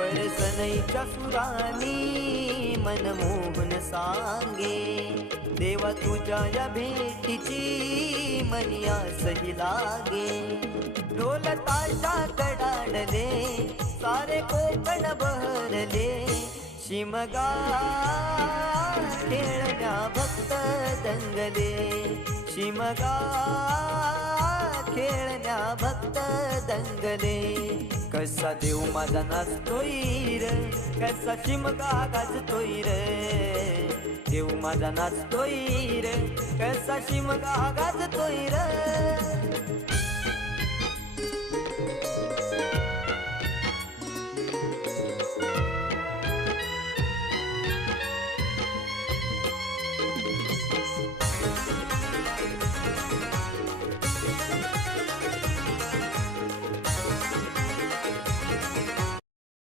सनईच्या सुरानी मनमोहन सांगे, देवा तुझ्या या भेटीची मनी आसही लागे. ढोल ताशा कडाडले सारे कोकण बहरले, शिमगा खेळण्या भक्त दंगले, शिमगा खेळण्या भक्त दंगले. कसा देव माझा नाचतोय र, कसा शिमगा गाजतोय र, देव माझा नाचतोय र, कसा शिमगा गाजतोय र.